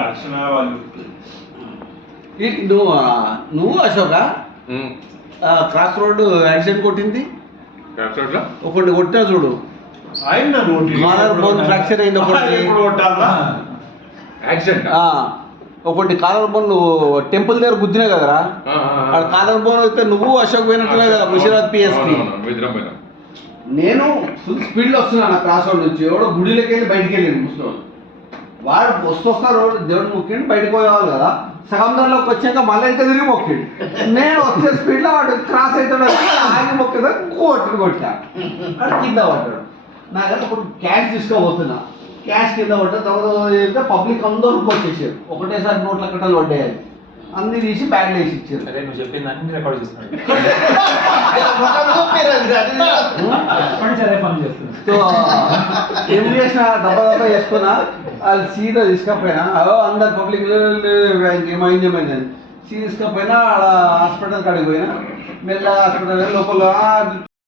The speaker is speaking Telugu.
రక్షణ వాళ్ళు నువ్వు అశోక క్రాస్ రోడ్ యాక్సిడెంట్ కొట్టింది ఒకటి కొట్టినా చూడు కాలర్ బోన్ ఫ్రాక్చర్ అయింది ఒకటి కాలర్ బోన్ టెంపుల్ దగ్గర గుద్దినా కదరా అక్కడ కాలర్ బోన్ అయితే నువ్వు అశోక్ పోయినట్టునే కదా ముషిరాబాద్ పిఎస్కి నేను ఫుల్ స్పీడ్లో వస్తున్నాను ఆ క్రాస్ రోడ్ నుంచి ఎవడో గుడిలోకి వెళ్ళి బయటికి వెళ్ళాను ముస్లిం వాడు వస్తా రోడ్ దేవుడిని మొక్కిండు బయటకు పోయేవాళ్ళు కదా సగం దారిలోకి వచ్చాక మళ్ళీ ఇంకా తిరిగి మొక్కిండు నేను వచ్చే స్పీడ్లో వాడు క్రాస్ అవుతాడు ఆగి మొక్కేదా కొట్టా వాడు కింద పడ్డాడు నాకు ఇప్పుడు క్యాష్ తీసుకోబోతున్నా క్యాష్ కింద పడ్డా తర్వాత పబ్లిక్ అందరూ వచ్చేసారు ఒకటేసారి నోట్ల కట్టలు పడ్డాయి అన్ని తీసి బ్యాగ్లో వేసి ఇచ్చారు. అదే నువ్వు చెప్పింది అన్ని రికార్డ్ చేస్తున్నాడు. సో ఏం చేసిన దెబ్బ చేసుకున్నా వాళ్ళు సీదా తీసుకపోయినా అవో అందరు పబ్లిక్ ఏమైంది సీ తీసుకపోయినా ఆడ హాస్పిటల్ కాడికి పోయినా మెల్ల హాస్పిటల్ లోపల